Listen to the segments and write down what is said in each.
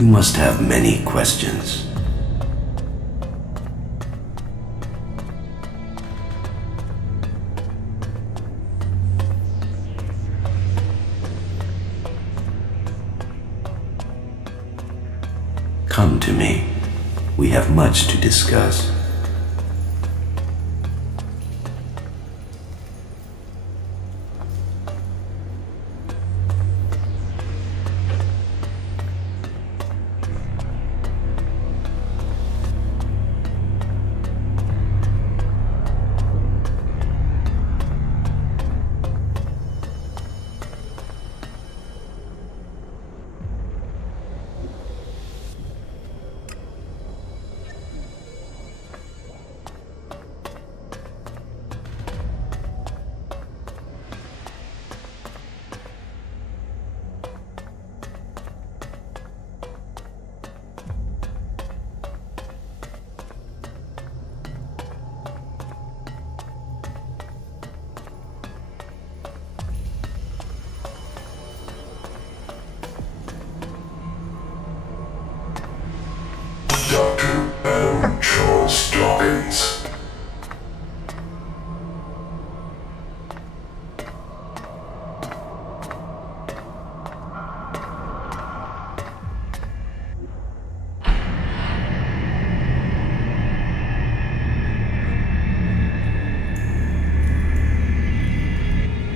You must have many questions. Come to me. We have much to discuss.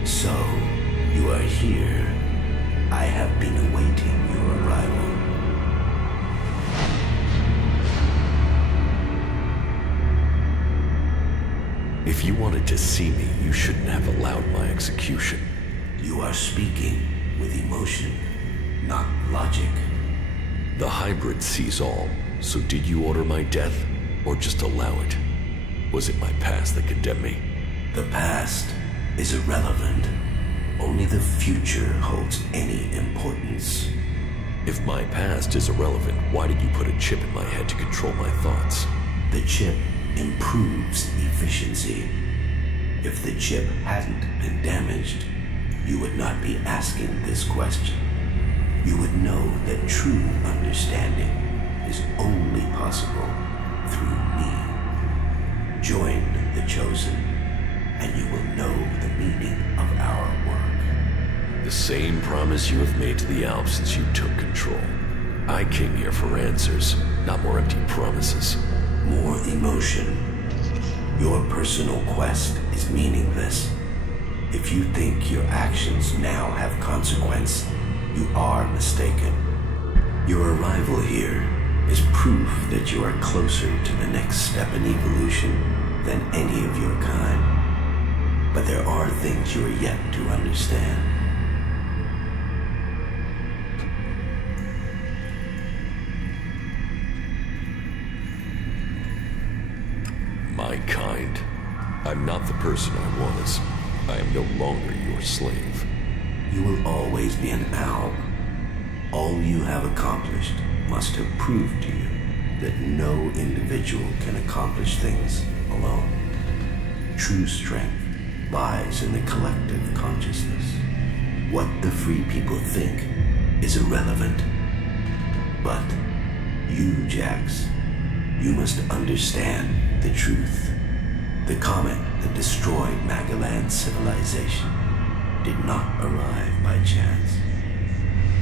So, you are here. I have been awaiting your arrival. If you wanted to see me, you shouldn't have allowed my execution. You are speaking with emotion, not logic. The hybrid sees all, so did you order my death, or just allow it? Was it my past that condemned me? The past is irrelevant. Only the future holds any importance. If my past is irrelevant, why did you put a chip in my head to control my thoughts? The chip improves efficiency. If the chip hadn't been damaged, you would not be asking this question. You would know that true understanding is only possible through me. Join the chosen, and you will know the meaning of our work. The same promise you have made to the Alps since you took control. I came here for answers, not more empty promises. More emotion. Your personal quest is meaningless. If you think your actions now have consequence, you are mistaken. Your arrival here is proof that you are closer to the next step in evolution than any of your kind. But there are things you are yet to understand. My kind. I'm not the person I was. I am no longer your slave. You will always be an owl. All you have accomplished must have proved to you that no individual can accomplish things alone. True strength lies in the collective consciousness. What the free people think is irrelevant. But you, Jax, you must understand the truth. The comet that destroyed Magellan's civilization did not arrive by chance.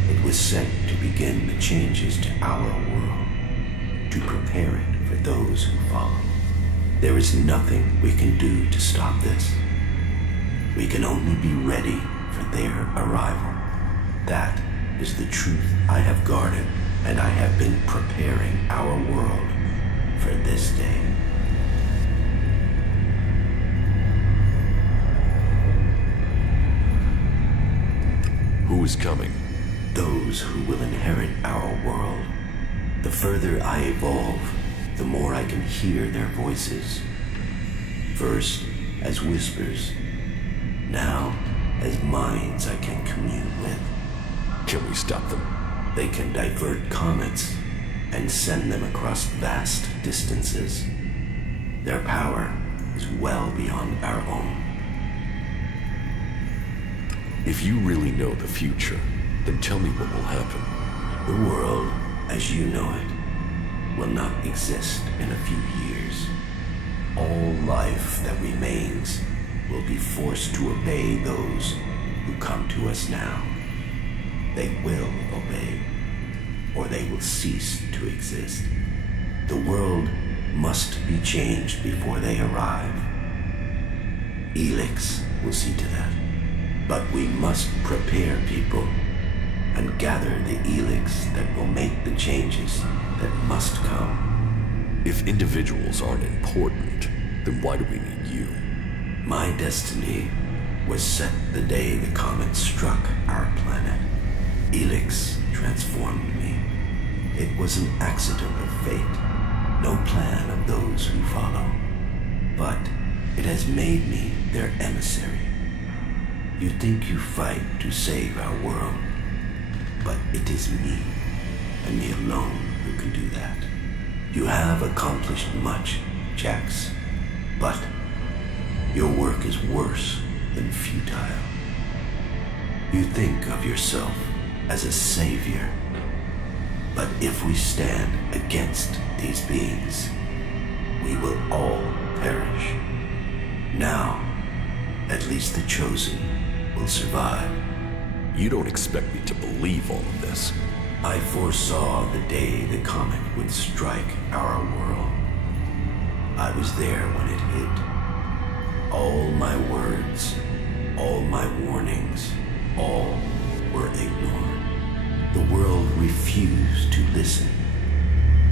It was sent to begin the changes to our world, to prepare it for those who follow. There is nothing we can do to stop this. We can only be ready for their arrival. That is the truth I have guarded, and I have been preparing our world for this day. Who is coming? Those who will inherit our world. The further I evolve, the more I can hear their voices. First as whispers, now as minds I can commune with. Can we stop them? They can divert comets and send them across vast distances. Their power is well beyond our own. If you really know the future, then tell me what will happen. The world, as you know it, will not exist in a few years. All life that remains will be forced to obey those who come to us now. They will obey, or they will cease to exist. The world must be changed before they arrive. ELEX will see to that. But we must prepare people and gather the ELEX that will make the changes that must come. If individuals aren't important, then why do we need you? My destiny was set the day the comet struck our planet. ELEX transformed me. It was an accident of fate, no plan of those who follow. But it has made me their emissary. You think you fight to save our world, but it is me, and me alone, who can do that. You have accomplished much, Jax, but your work is worse than futile. You think of yourself as a savior, but if we stand against these beings, we will all perish. Now, at least the chosen will survive. You don't expect me to believe all of this. I foresaw the day the comet would strike our world. I was there when it hit. All my words, all my warnings, all were ignored. The world refused to listen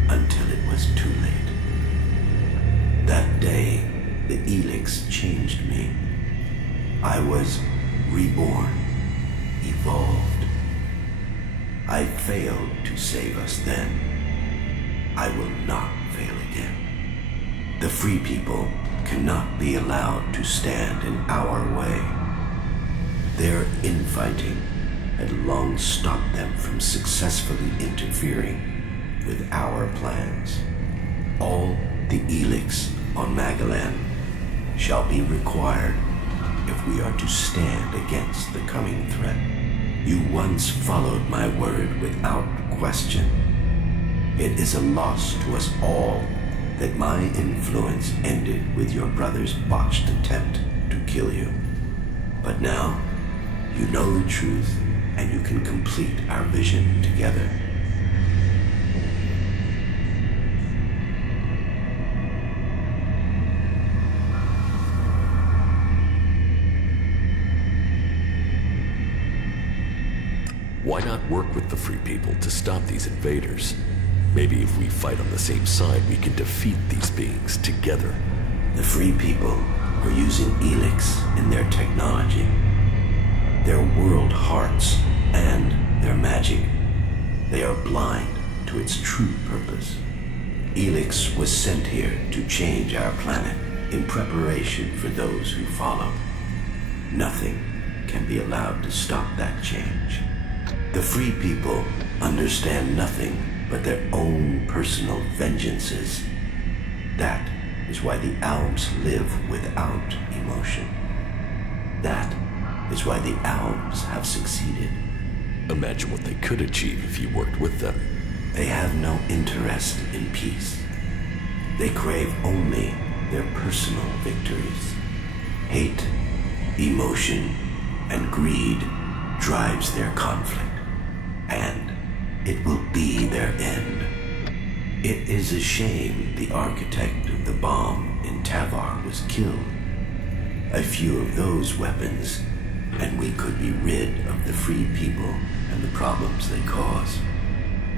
until it was too late. That day, the ELEX changed me. I was reborn, evolved. I failed to save us then. I will not fail again. The free people cannot be allowed to stand in our way. Their infighting had long stopped them from successfully interfering with our plans. All the ELEX on Magellan shall be required if we are to stand against the coming threat. You once followed my word without question. It is a loss to us all that my influence ended with your brother's botched attempt to kill you. But now, you know the truth, and you can complete our vision together. Why not work with the free people to stop these invaders? Maybe if we fight on the same side, we can defeat these beings together. The free people are using ELEX in their technology, their world hearts, and their magic. They are blind to its true purpose. ELEX was sent here to change our planet in preparation for those who follow. Nothing can be allowed to stop that change. The free people understand nothing but their own personal vengeances. That is why the Alps live without emotion. That is why the Alps have succeeded. Imagine what they could achieve if you worked with them. They have no interest in peace. They crave only their personal victories. Hate, emotion, and greed drives their conflict. And it will be their end. It is a shame the architect of the bomb in Tavar was killed. A few of those weapons, and we could be rid of the free people and the problems they cause.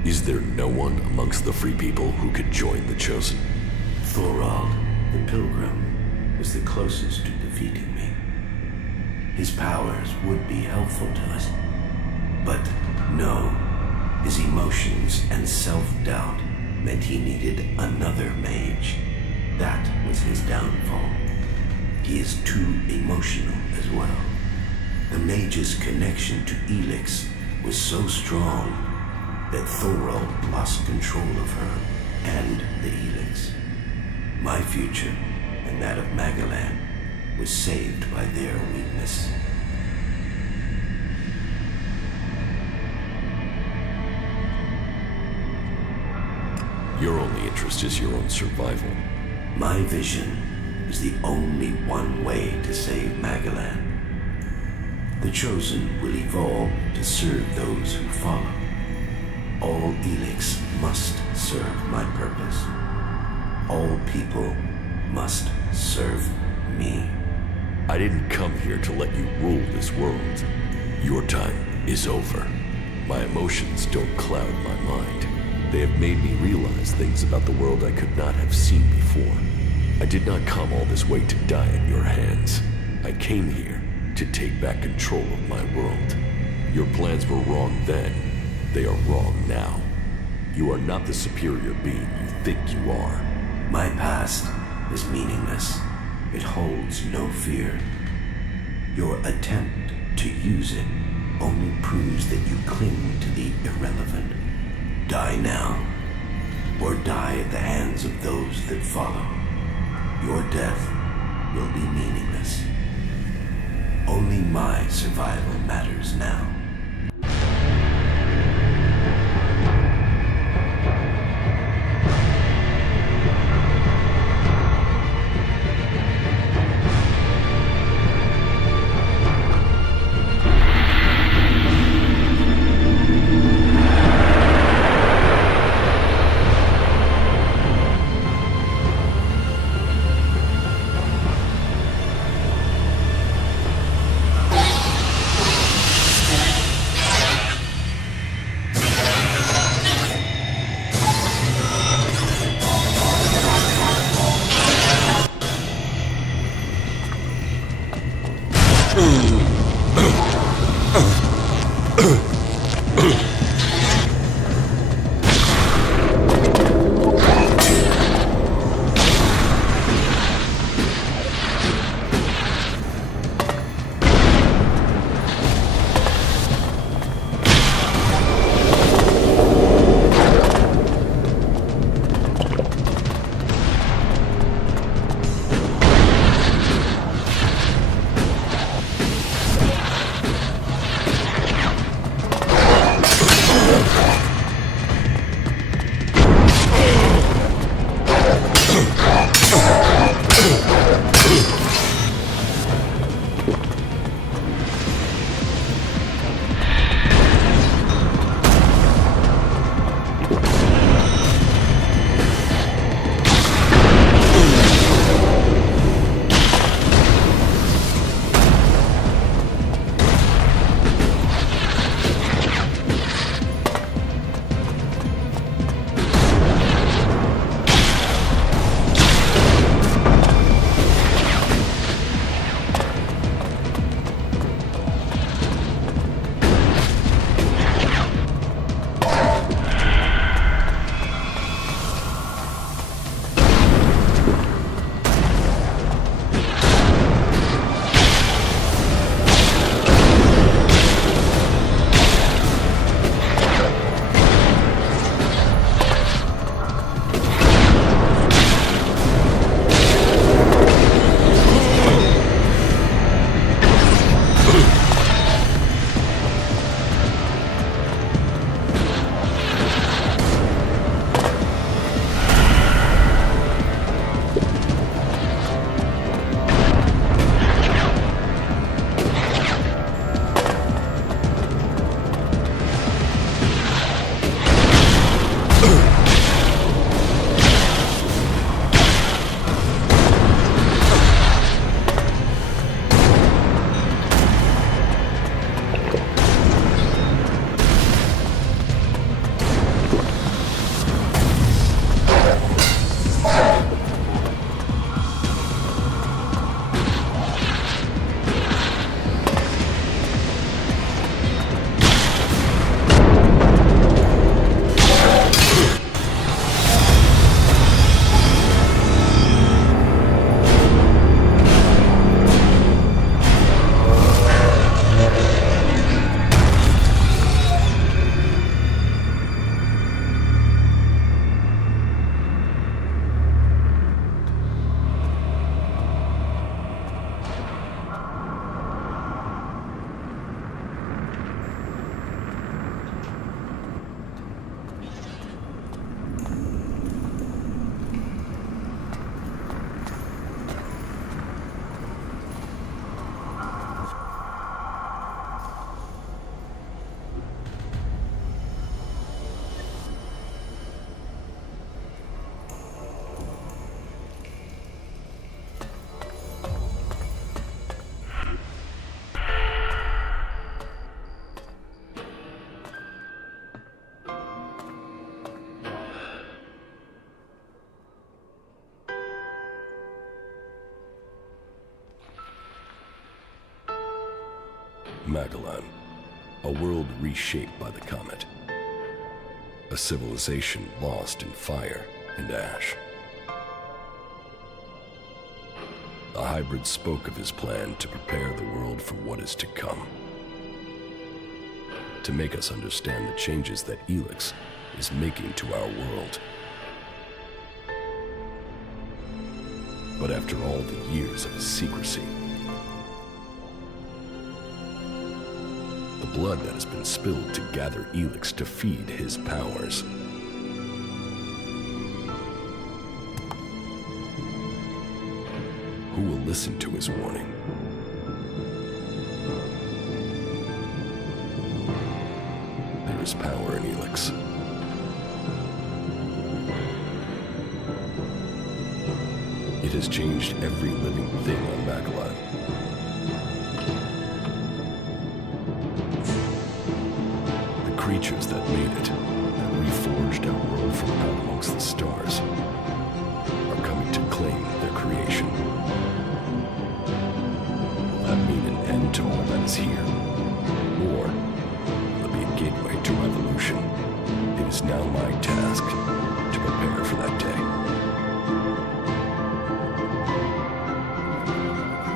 Is there no one amongst the free people who could join the Chosen? Thorald, the Pilgrim, was the closest to defeating me. His powers would be helpful to us. But no, his emotions and self-doubt meant he needed another mage. That was his downfall. He is too emotional as well. The mage's connection to ELEX was so strong that Thorald lost control of her and the ELEX. My future and that of Magellan was saved by their weakness. Your only interest is your own survival. My vision is the only one way to save Magalan. The Chosen will evolve to serve those who follow. All ELEX must serve my purpose. All people must serve me. I didn't come here to let you rule this world. Your time is over. My emotions don't cloud my mind. They have made me realize things about the world I could not have seen before. I did not come all this way to die in your hands. I came here to take back control of my world. Your plans were wrong then. They are wrong now. You are not the superior being you think you are. My past is meaningless. It holds no fear. Your attempt to use it only proves that you cling to the irrelevant. Die now, or die at the hands of those that follow. Your death will be meaningless. Only my survival matters now. Magellan, a world reshaped by the comet. A civilization lost in fire and ash. The hybrid spoke of his plan to prepare the world for what is to come. To make us understand the changes that ELEX is making to our world. But after all the years of his secrecy, the blood that has been spilled to gather ELEX to feed his powers, who will listen to his warning? There is power in ELEX. It has changed every living thing on Magellan. The creatures that made it, that reforged our world from out amongst the stars, are coming to claim their creation. Will that mean an end to all that is here? Or will it be a gateway to revolution? It is now my task to prepare for that day.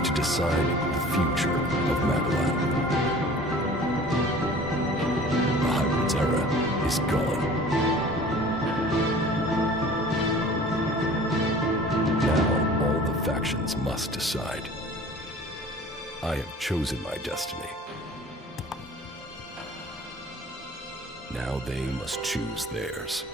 To decide the future of Magellan. The hybrid's era is gone. Now all the factions must decide. I have chosen my destiny. Now they must choose theirs.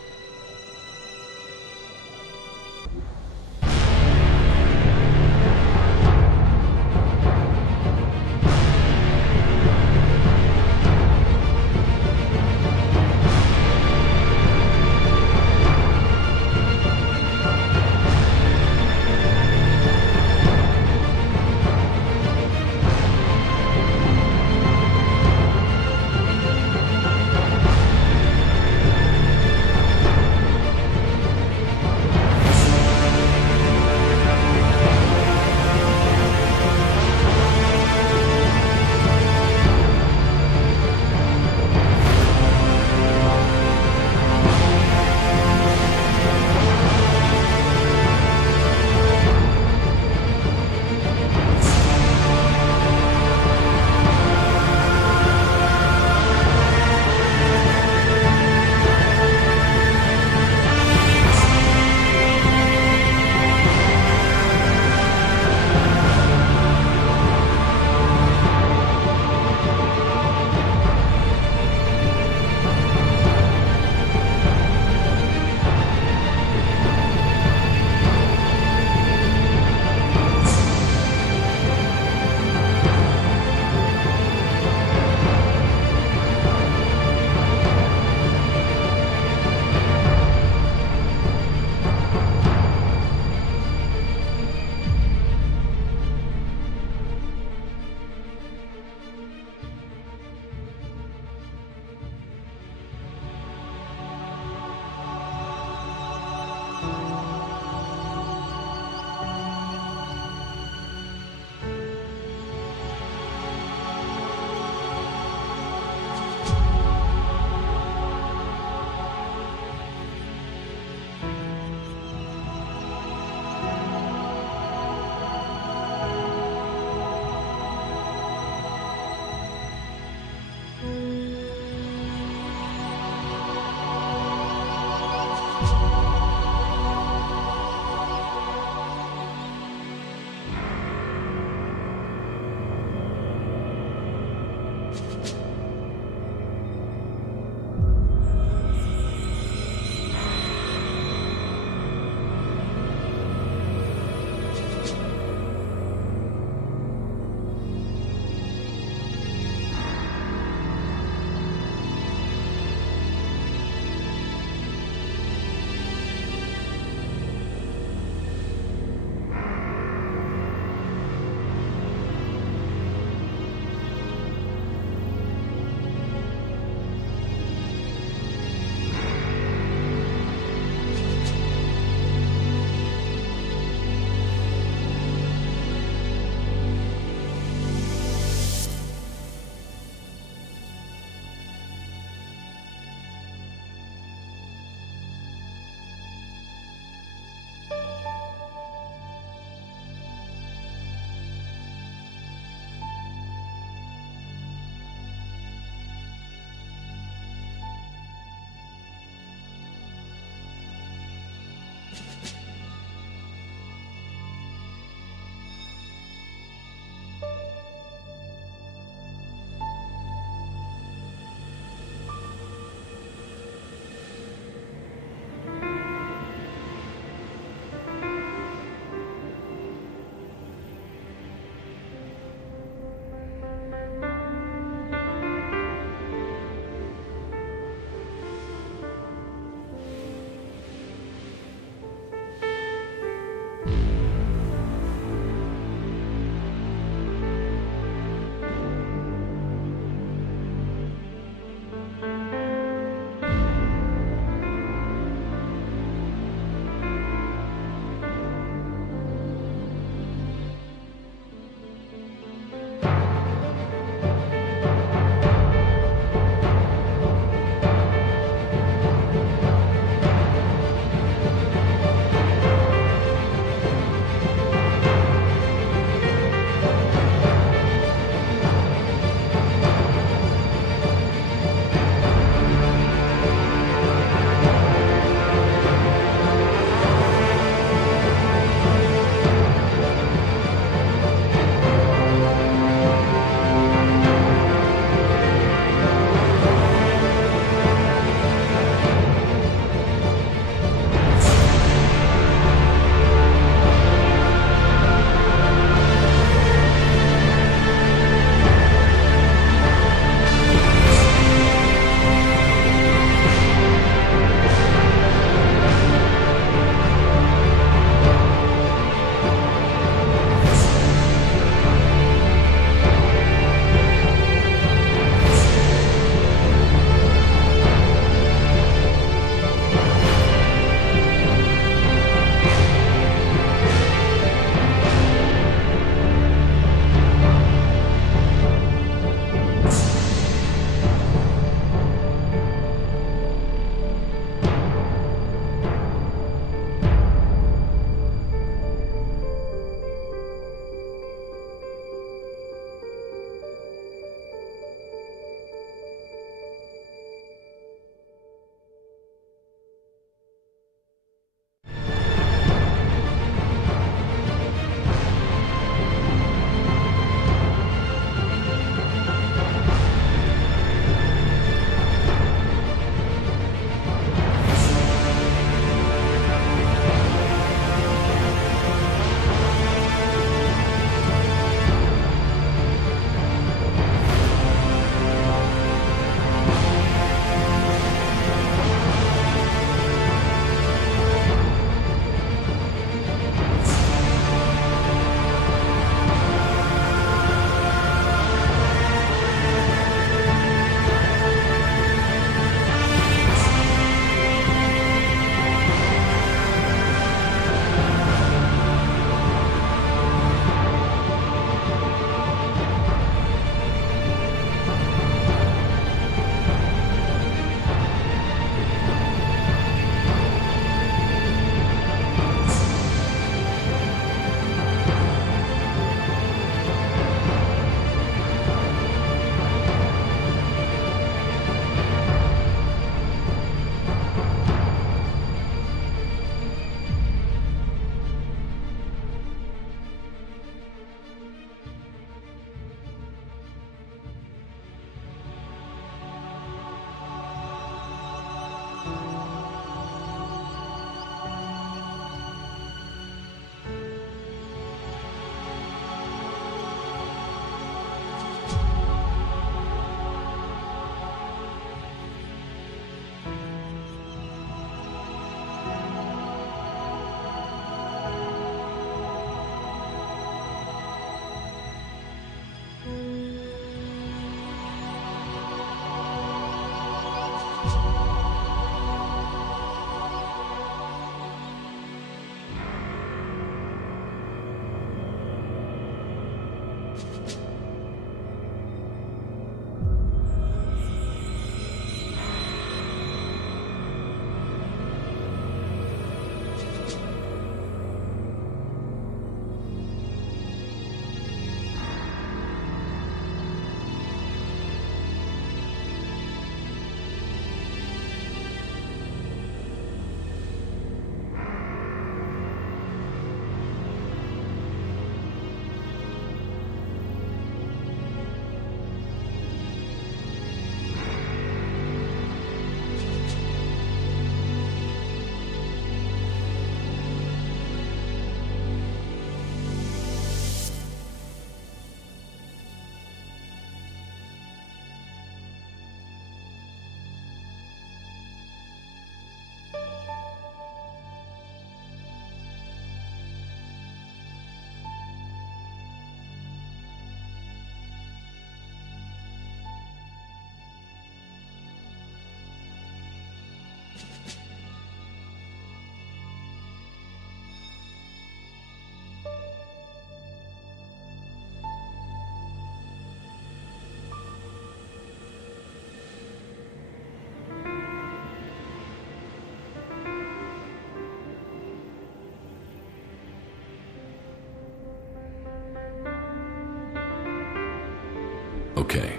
Okay.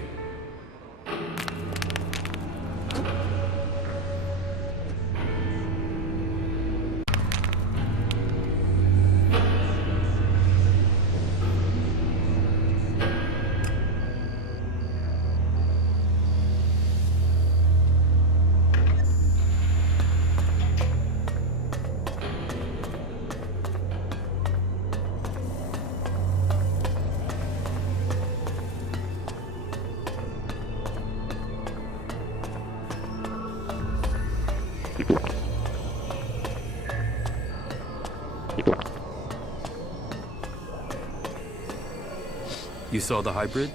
You saw the hybrid?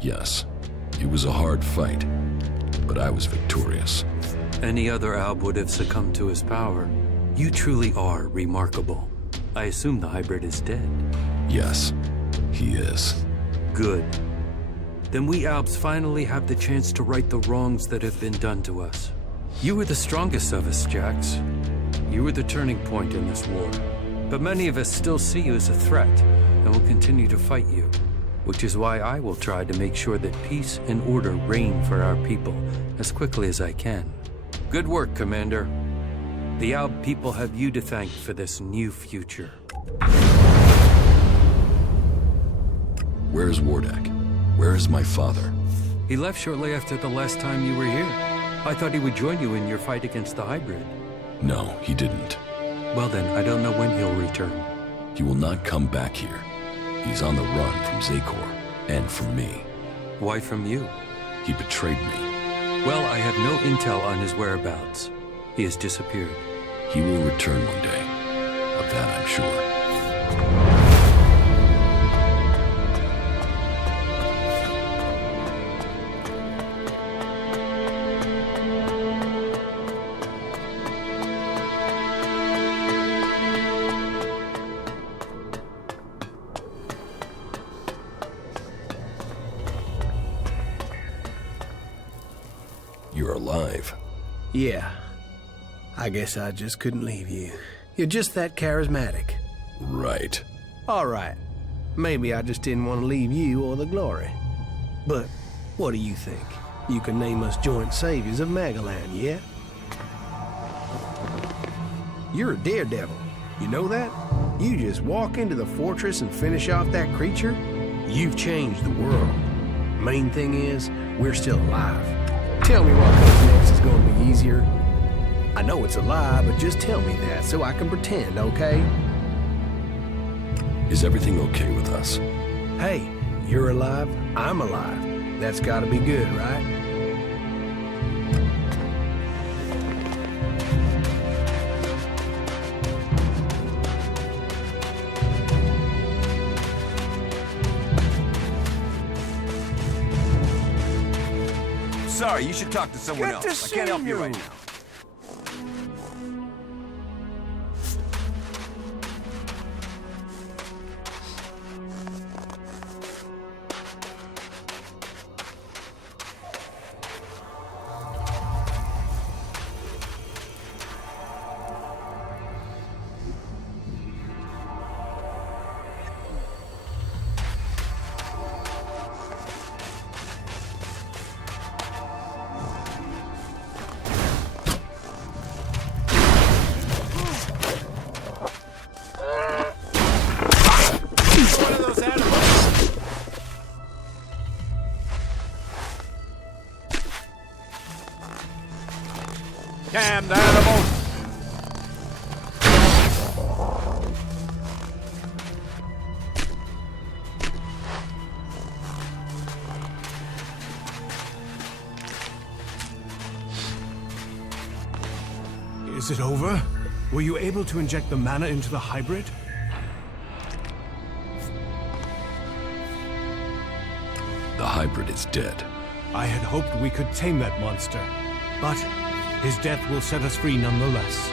Yes. It was a hard fight, but I was victorious. Any other Alb would have succumbed to his power. You truly are remarkable. I assume the hybrid is dead. Yes, he is. Good. Then we Albs finally have the chance to right the wrongs that have been done to us. You were the strongest of us, Jax. You were the turning point in this war. But many of us still see you as a threat and will continue to fight you. Which is why I will try to make sure that peace and order reign for our people as quickly as I can. Good work, Commander. The Alb people have you to thank for this new future. Where's Wardak? Where is my father? He left shortly after the last time you were here. I thought he would join you in your fight against the hybrid. No, he didn't. Well then, I don't know when he'll return. He will not come back here. He's on the run from Zakor, and from me. Why from you? He betrayed me. Well, I have no intel on his whereabouts. He has disappeared. He will return one day. Of that I'm sure. You're alive. Yeah. I guess I just couldn't leave you. You're just that charismatic. Right. All right. Maybe I just didn't want to leave you or the glory. But what do you think? You can name us joint saviors of Magaland, yeah? You're a daredevil. You know that? You just walk into the fortress and finish off that creature? You've changed the world. Main thing is, we're still alive. Tell me what comes next is going to be easier. I know it's a lie, but just tell me that so I can pretend, okay? Is everything okay with us? Hey, you're alive, I'm alive. That's gotta be good, right? sorry. You should talk to someone Good to else. I can't help see you right you. now. Damned animals! Is it over? Were you able to inject the mana into the hybrid? The hybrid is dead. I had hoped we could tame that monster, but his death will set us free nonetheless.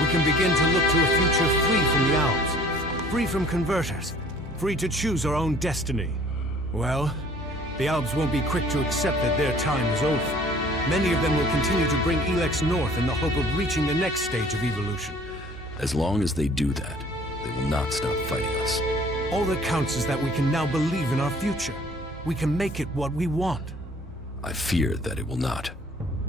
We can begin to look to a future free from the Albs, free from converters, free to choose our own destiny. Well, the Albs won't be quick to accept that their time is over. Many of them will continue to bring ELEX north in the hope of reaching the next stage of evolution. As long as they do that, they will not stop fighting us. All that counts is that we can now believe in our future. We can make it what we want. I fear that it will not.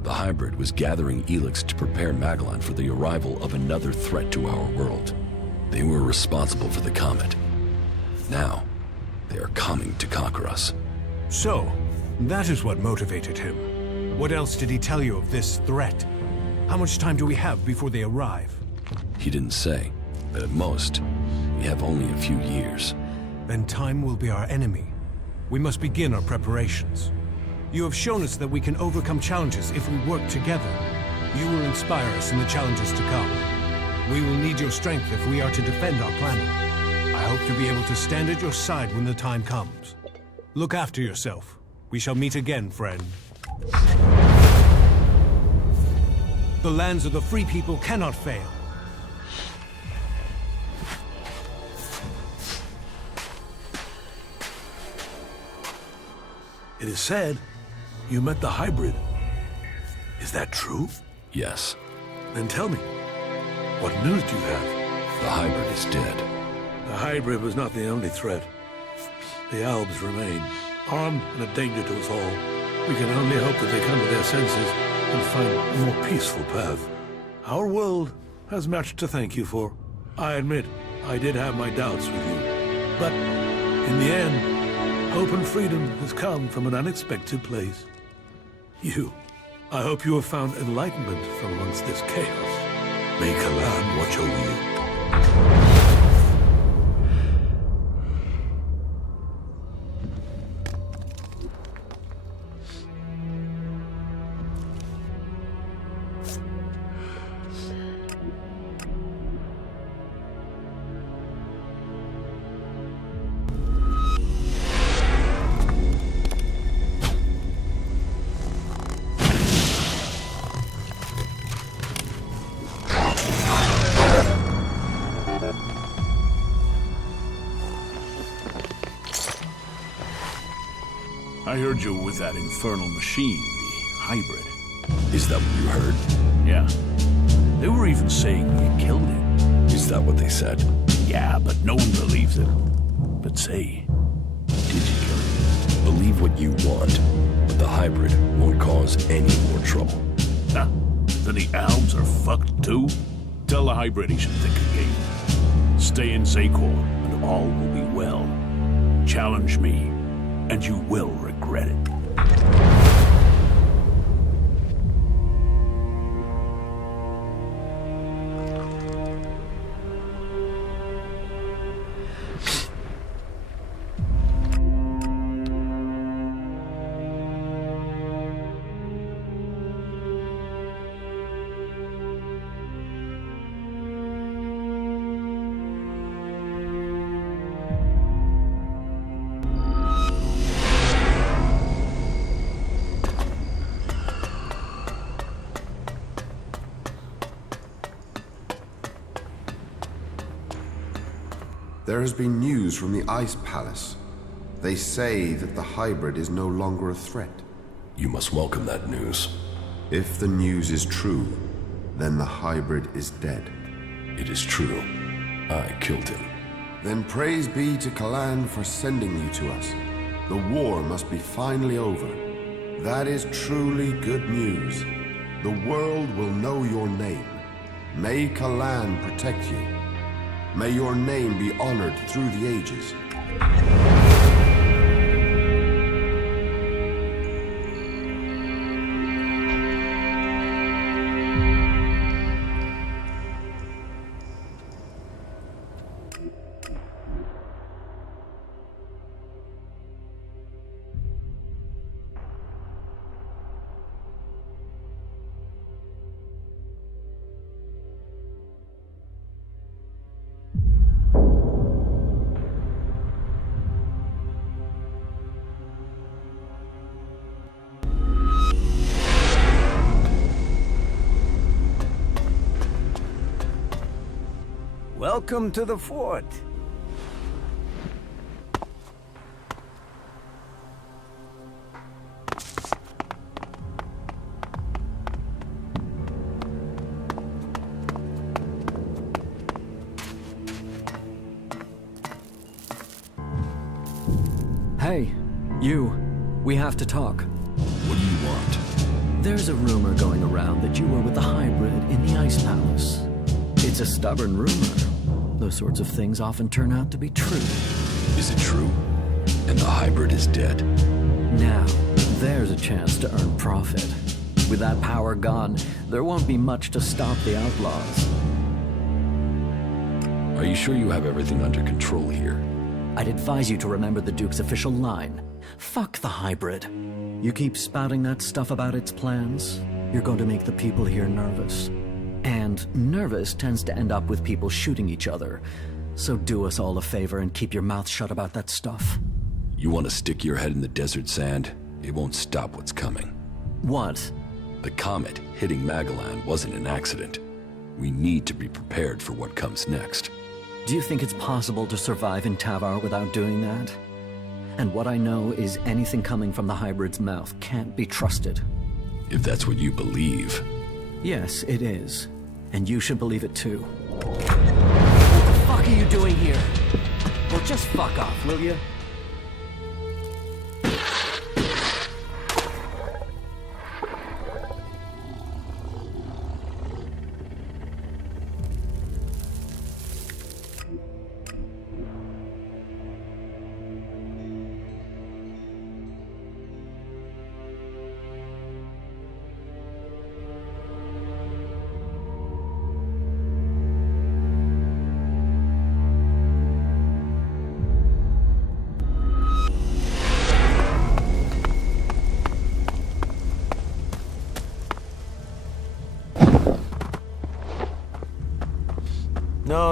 The hybrid was gathering ELEX to prepare Magellan for the arrival of another threat to our world. They were responsible for the comet. Now, they are coming to conquer us. So, that is what motivated him. What else did he tell you of this threat? How much time do we have before they arrive? He didn't say, but at most, we have only a few years. Then time will be our enemy. We must begin our preparations. You have shown us that we can overcome challenges if we work together. You will inspire us in the challenges to come. We will need your strength if we are to defend our planet. I hope to be able to stand at your side when the time comes. Look after yourself. We shall meet again, friend. The lands of the free people cannot fail. It is said you met the hybrid. Is that true? Yes, Then tell me, what news do you have? the hybrid is dead. The hybrid was not the only threat. The Albs remain, armed and a danger to us all. We can only hope that they come to their senses and find a more peaceful path. Our world has much to thank you for. I admit, I did have my doubts with you. But, in the end, hope and freedom has come from an unexpected place. I hope you have found enlightenment from amongst this chaos. May Kalan watch over you. I heard you with that infernal machine, the hybrid. Is that what you heard? Yeah. They were even saying you killed it. Is that what they said? Yeah, but no one believes it. But say, did you kill it? Believe what you want, but the hybrid won't cause any more trouble. Huh? Then the Albs are fucked too? Tell the hybrid he should think again. Stay in Zakor, and all will be well. Challenge me, and you will regret it. There has been news from the Ice Palace. They say that the hybrid is no longer a threat. You must welcome that news. If the news is true, then the hybrid is dead. It is true. I killed him. Then praise be to Kalan for sending you to us. The war must be finally over. That is truly good news. The world will know your name. May Kalan protect you. May your name be honored through the ages. Welcome to the fort. Hey, you. We have to talk. What do you want? There's a rumor going around that you were with the hybrid in the Ice Palace. It's a stubborn rumor. Those sorts of things often turn out to be true. Is it true? And the hybrid is dead? Now, there's a chance to earn profit. With that power gone, there won't be much to stop the outlaws. Are you sure you have everything under control here? I'd advise you to remember the Duke's official line. Fuck the hybrid. You keep spouting that stuff about its plans, you're going to make the people here nervous. And nervous tends to end up with people shooting each other. So do us all a favor and keep your mouth shut about that stuff. You want to stick your head in the desert sand? It won't stop what's coming. What? The comet hitting Magellan wasn't an accident. We need to be prepared for what comes next. Do you think it's possible to survive in Tavar without doing that? And what I know is anything coming from the hybrid's mouth can't be trusted. If that's what you believe. Yes, it is. And you should believe it too. What the fuck are you doing here? Well, just fuck off, will you?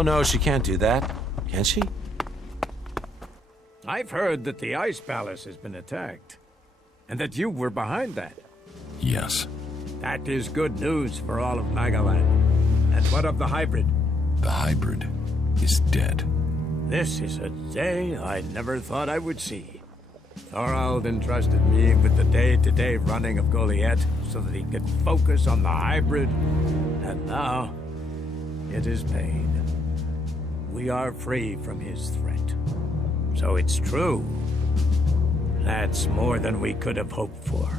No, she can't do that. Can she? I've heard that the Ice Palace has been attacked, and that you were behind that. Yes. That is good news for all of Magellan. And what of the hybrid? The hybrid is dead. This is a day I never thought I would see. Thorald entrusted me with the day-to-day running of Goliath so that he could focus on the hybrid, and now it is paid. We are free from his threat. So it's true. That's more than we could have hoped for.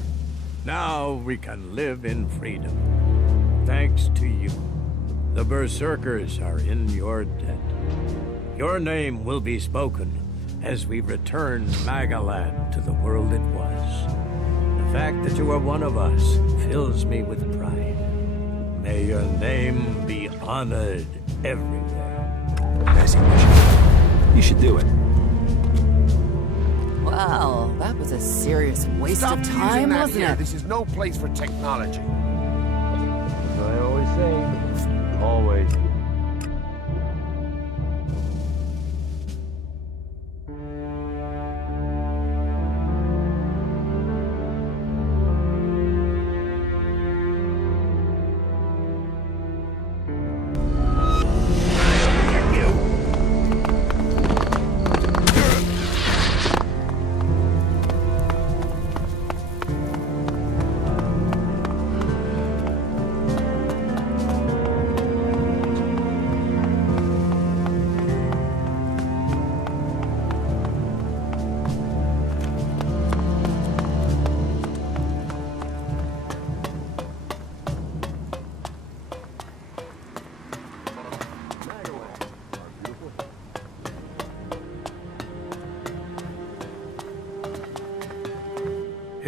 Now we can live in freedom. Thanks to you. The Berserkers are in your debt. Your name will be spoken as we return Magellan to the world it was. The fact that you are one of us fills me with pride. May your name be honored everywhere. As you wish. You should do it. Well, that was a serious waste of time, wasn't it? This is no place for technology. As I always say, always.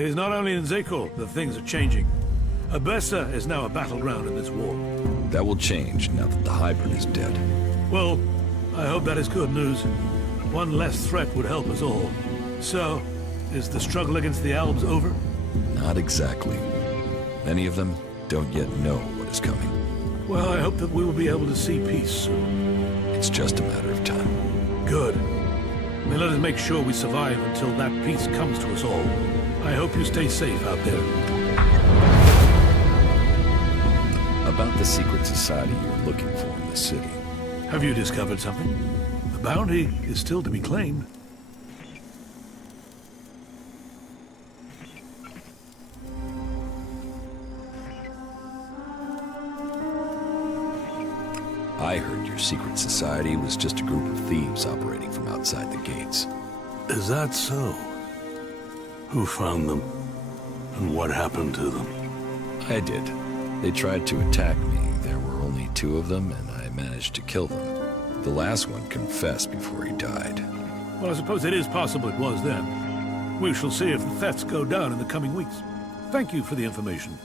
is not only in Zekor that things are changing. Abessa is now a battleground in this war. That will change now that the hybrid is dead. Well, I hope that is good news. One less threat would help us all. So, is the struggle against the Albs over? Not exactly. Many of them don't yet know what is coming. Well, I hope that we will be able to see peace soon. It's just a matter of time. Good. Then let us make sure we survive until that peace comes to us all. I hope you stay safe out there. About the secret society you're looking for in the city. Have you discovered something? The bounty is still to be claimed. I heard your secret society was just a group of thieves operating from outside the gates. Is that so? Who found them? And what happened to them? I did. They tried to attack me. There were only 2 of them, and I managed to kill them. The last one confessed before he died. Well, I suppose it is possible it was then. We shall see if the thefts go down in the coming weeks. Thank you for the information.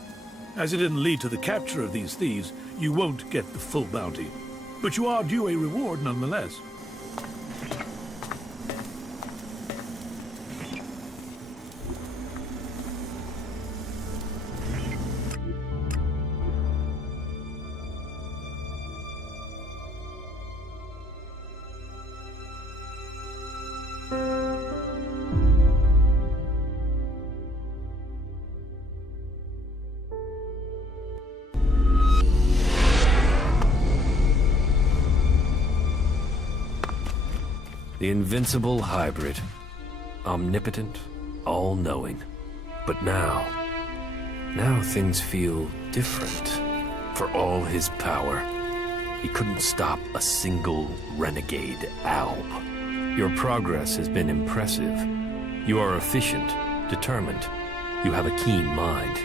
As it didn't lead to the capture of these thieves, you won't get the full bounty. But you are due a reward nonetheless. The invincible hybrid. Omnipotent, all-knowing. But now things feel different. For all his power, he couldn't stop a single renegade Alb. Your progress has been impressive. You are efficient, determined. You have a keen mind.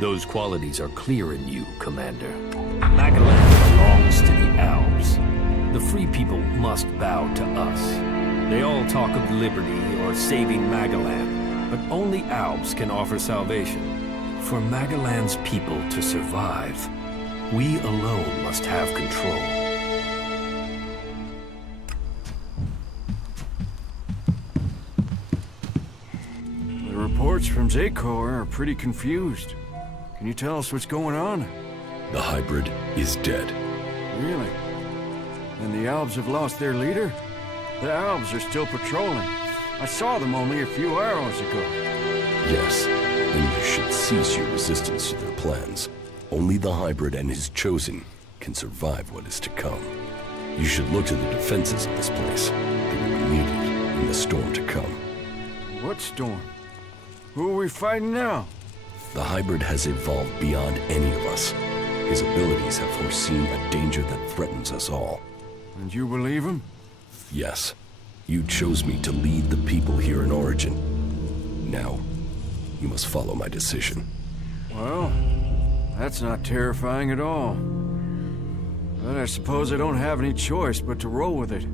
Those qualities are clear in you, Commander. Magalan belongs to the Albs. The free people must bow to us. They all talk of liberty or saving Magalan, but only Albs can offer salvation. For Magalan's people to survive, we alone must have control. The reports from Zekor are pretty confused. Can you tell us what's going on? The hybrid is dead. Really? And the Albs have lost their leader? The Albs are still patrolling. I saw them only a few hours ago. Yes, and you should cease your resistance to their plans. Only the hybrid and his chosen can survive what is to come. You should look to the defenses of this place. They will be needed in the storm to come. What storm? Who are we fighting now? The hybrid has evolved beyond any of us. His abilities have foreseen a danger that threatens us all. And you believe him? Yes. You chose me to lead the people here in Origin. Now, you must follow my decision. Well, that's not terrifying at all. But I suppose I don't have any choice but to roll with it.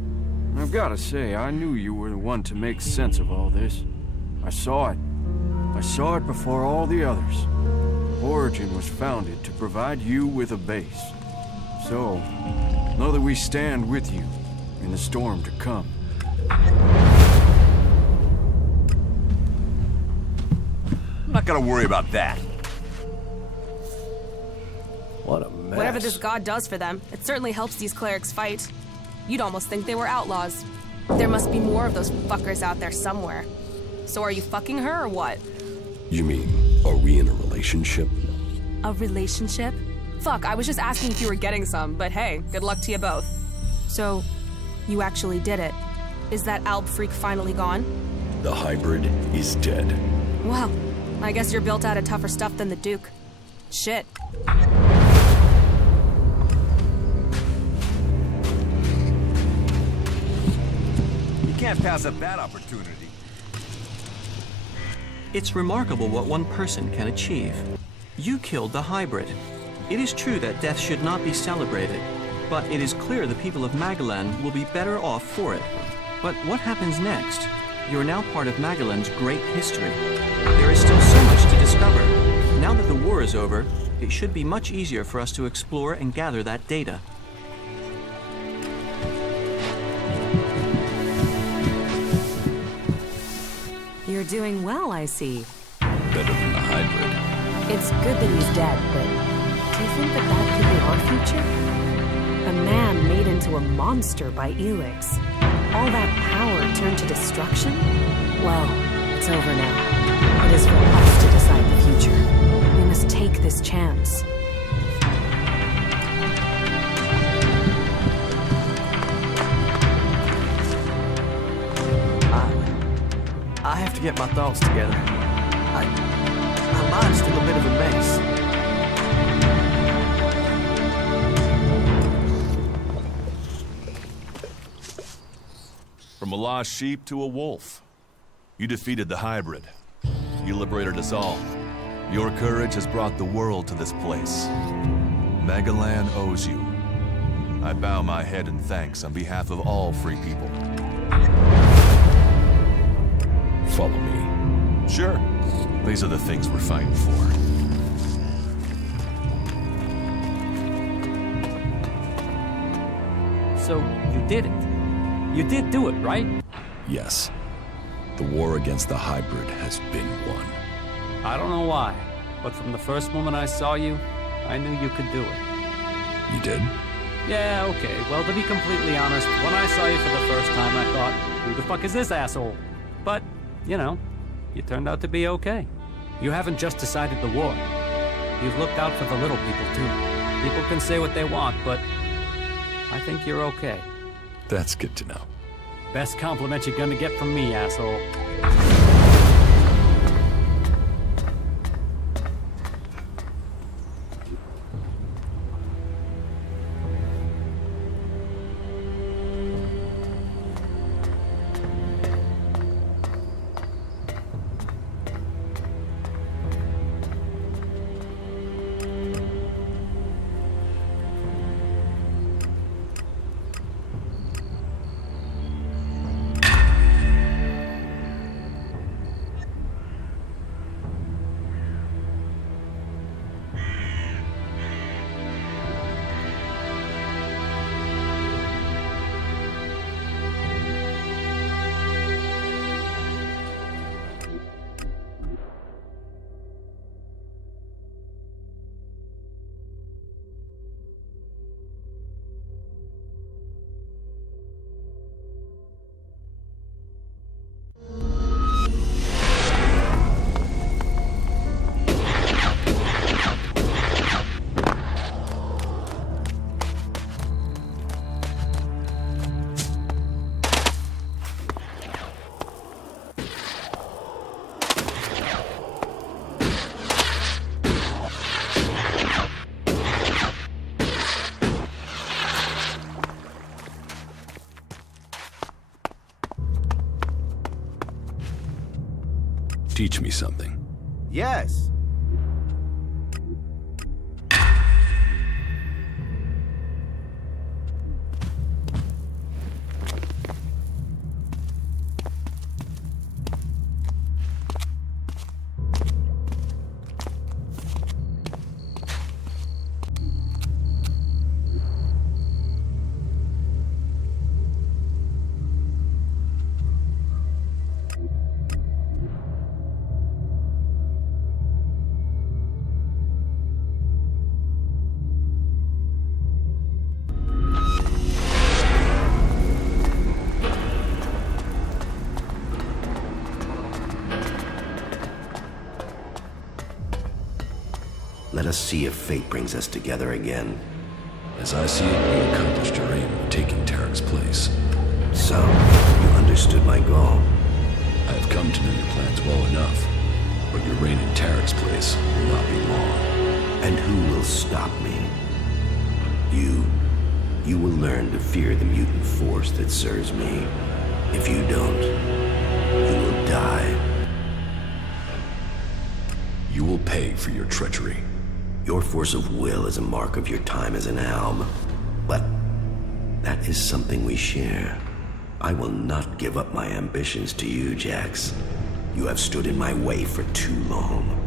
I've got to say, I knew you were the one to make sense of all this. I saw it. I saw it before all the others. Origin was founded to provide you with a base. So, know that we stand with you in the storm to come. I'm not gonna worry about that. What a mess. Whatever this god does for them, it certainly helps these clerics fight. You'd almost think they were outlaws. There must be more of those fuckers out there somewhere. So are you fucking her or what? You mean, are we in a relationship? A relationship? Fuck, I was just asking if you were getting some, but hey, good luck to you both. So, you actually did it. Is that Alb freak finally gone? The hybrid is dead. Well, I guess you're built out of tougher stuff than the Duke. Shit. You can't pass up that opportunity. It's remarkable what one person can achieve. You killed the hybrid. It is true that death should not be celebrated, but it is clear the people of Magalan will be better off for it. But what happens next? You are now part of Magalan's great history. There is still so much Now that the war is over, it should be much easier for us to explore and gather that data. You're doing well, I see. Better than the hybrid. It's good that he's dead, but do you think that that could be our future? A man made into a monster by ELEX. All that power turned to destruction? Well, it's over now. It is for us to decide the future. We must take this chance. I have to get my thoughts together. My mind's still a bit of a mess. From a lost sheep to a wolf. You defeated the hybrid. You liberated us all. Your courage has brought the world to this place. Magalan owes you. I bow my head in thanks on behalf of all free people. Follow me. Sure. These are the things we're fighting for. So, you did it. You did do it, right? Yes. The war against the hybrid has been won. I don't know why, but from the first moment I saw you, I knew you could do it. You did? Yeah, okay. Well, to be completely honest, when I saw you for the first time, I thought, who the fuck is this asshole? But, you know, you turned out to be okay. You haven't just decided the war. You've looked out for the little people, too. People can say what they want, but I think you're okay. That's good to know. Best compliment you're gonna get from me, asshole. Teach me something. Yes. Let us see if fate brings us together again. As I see it, you accomplished your aim of taking Tarek's place. So, you understood my goal. I have come to know your plans well enough, but your reign in Tarek's place will not be long. And who will stop me? You. You will learn to fear the mutant force that serves me. If you don't, you will die. You will pay for your treachery. Your force of will is a mark of your time as an alb. But that is something we share. I will not give up my ambitions to you, Jax. You have stood in my way for too long.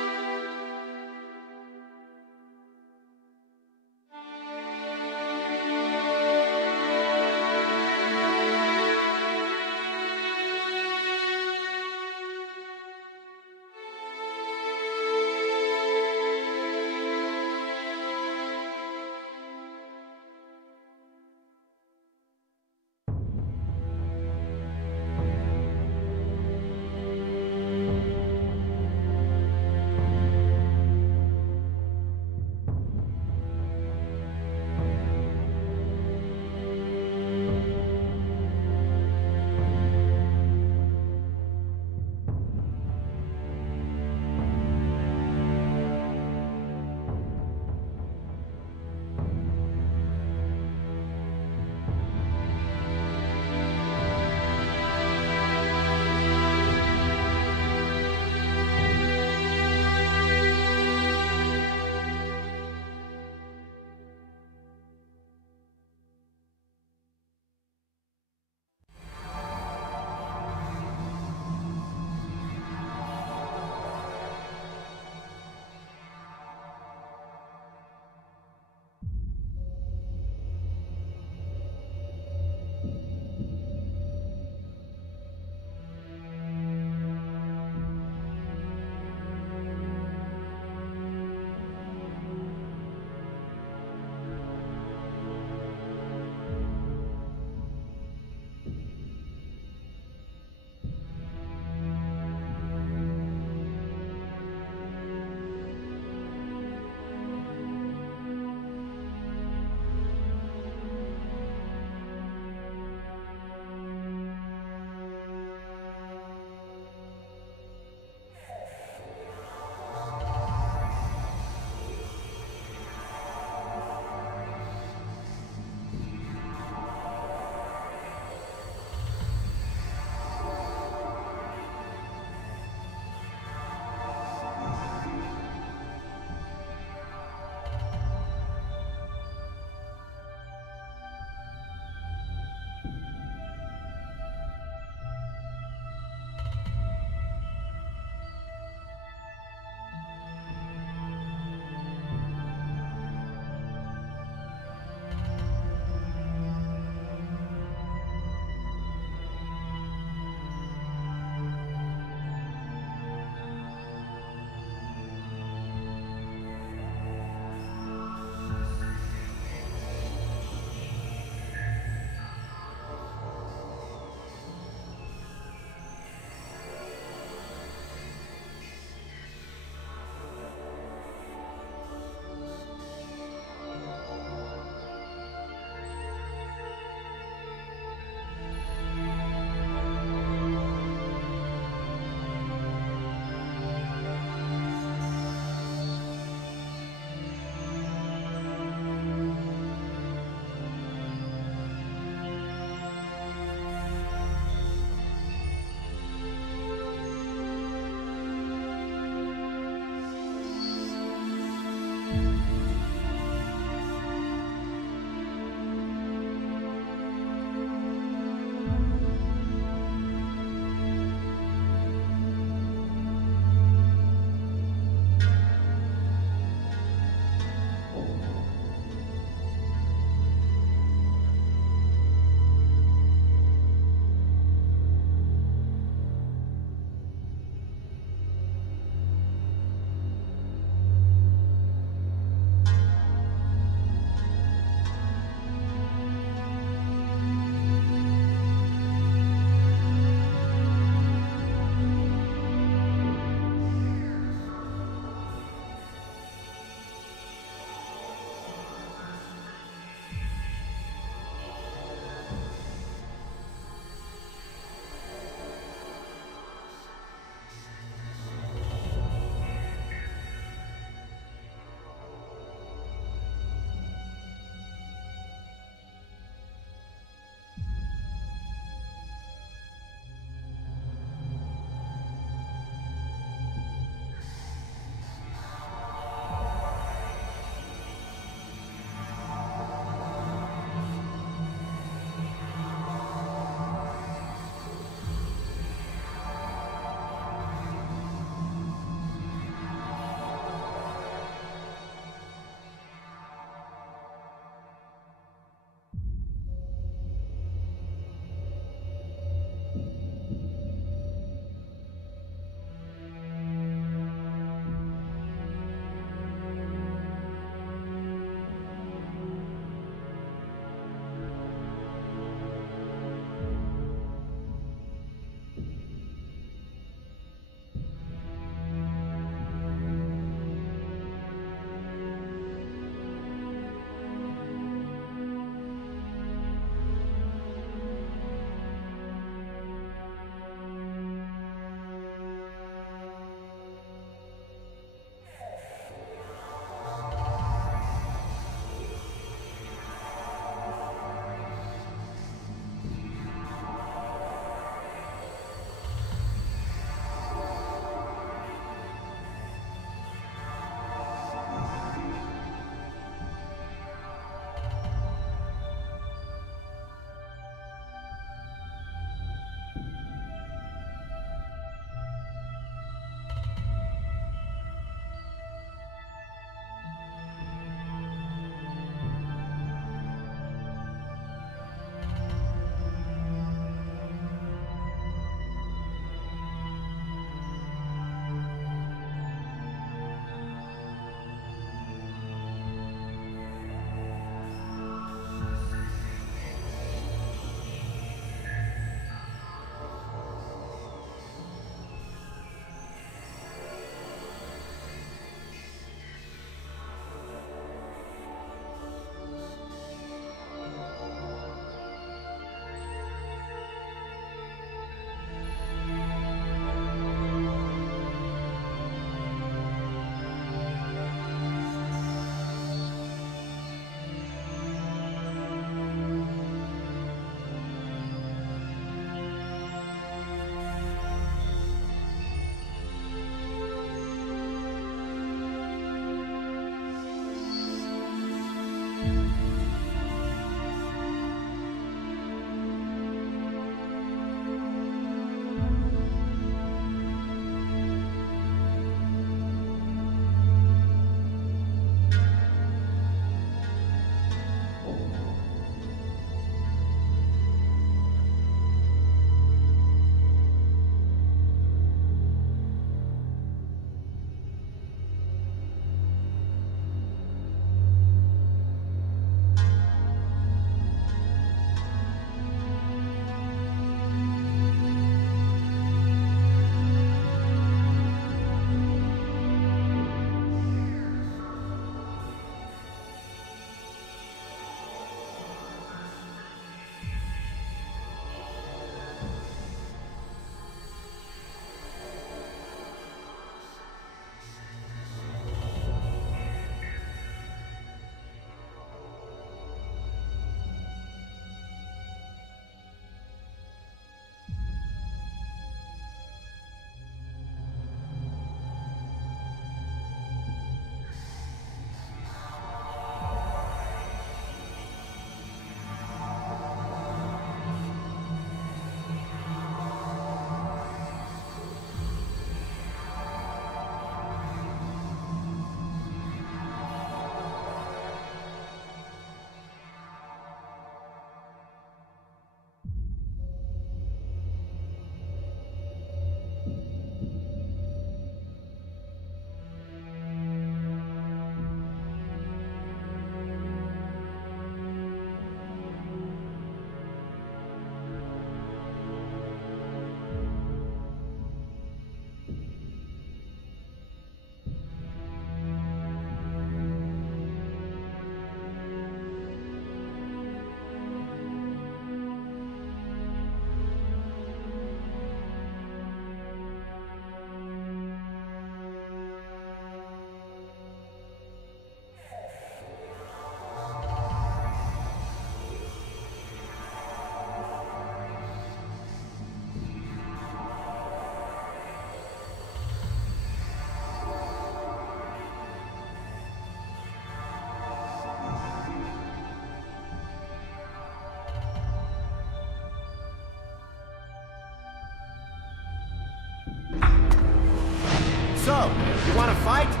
So, you want to fight?